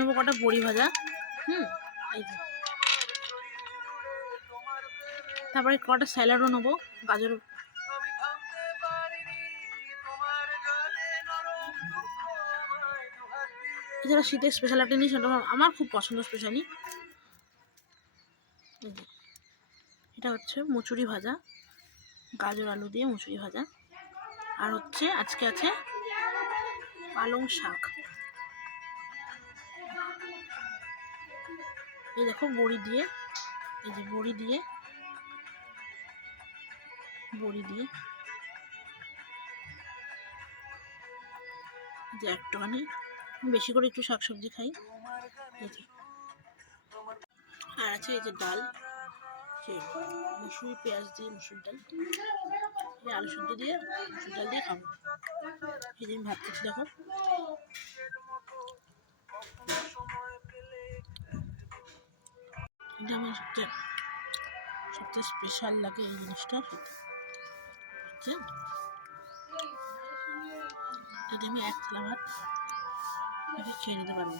নেবো কটা বড়ি ভাজা। এই যে তারপরে কটা স্যালাডও নেবো, গাজর। এছাড়া শীতের স্পেশাল একটা জিনিস, সেটা আমার খুব পছন্দ স্পেশালি, এটা হচ্ছে মুচুরি ভাজা, গাজর আলু দিয়ে মুচুরি ভাজা। আর হচ্ছে আজকে আছে পালং শাক। এই দেখো বড়ি দিয়ে, এই যে বড়ি দিয়ে যে একটুখানি বেশি করে একটু শাকসবজি খাই। আর আছে এই যে ডাল, মুসুর পেঁয়াজ দিয়ে মুসুর ডাল, আলু সুদ্ধ দিয়ে মুসুর ডাল দিয়ে খাবো। এই যে আমি ভাত খাচ্ছি দেখো। এটা আমার সবচেয়ে স্পেশাল লাগে এই জিনিসটা, হচ্ছে যদি আমি এক থালা ভাত খেয়ে নিতে পারবো।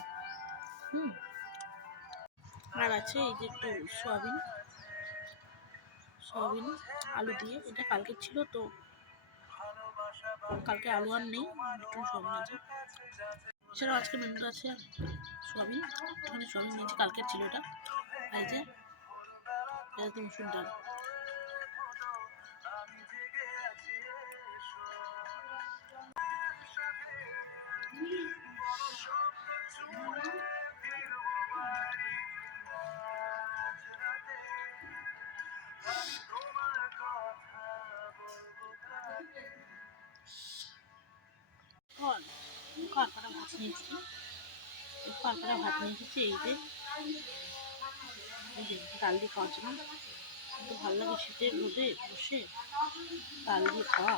আর আছে এই যে একটু সয়াবিন আলু দিয়ে, এটা কালকে ছিল তো, কালকে আলু আর নেই, একটু সয়াবিন আছে। এছাড়াও আজকে মেনুটা আছে সয়াবিন, একটুখানি সয়াবিন নিয়েছি, কালকের ছিল এটা। এই যে মুসুর ডাল। কালকাটা ভাত নিয়ে এসেছি, এই যে ডাল দিয়ে খাওয়ার জন্য। তো ভালো লাগে শীতের রোদে বসে ডাল দিয়ে খাওয়া,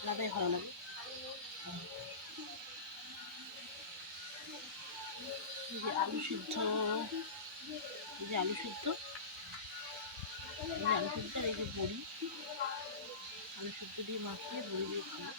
আলাদাই ভালো লাগে। এই যে আলু সিদ্ধ, আলু সিদ্ধ আর এই যে বড়ি, আলু সিদ্ধ দিয়ে মাখিয়ে বড়ি দিয়ে খাওয়া।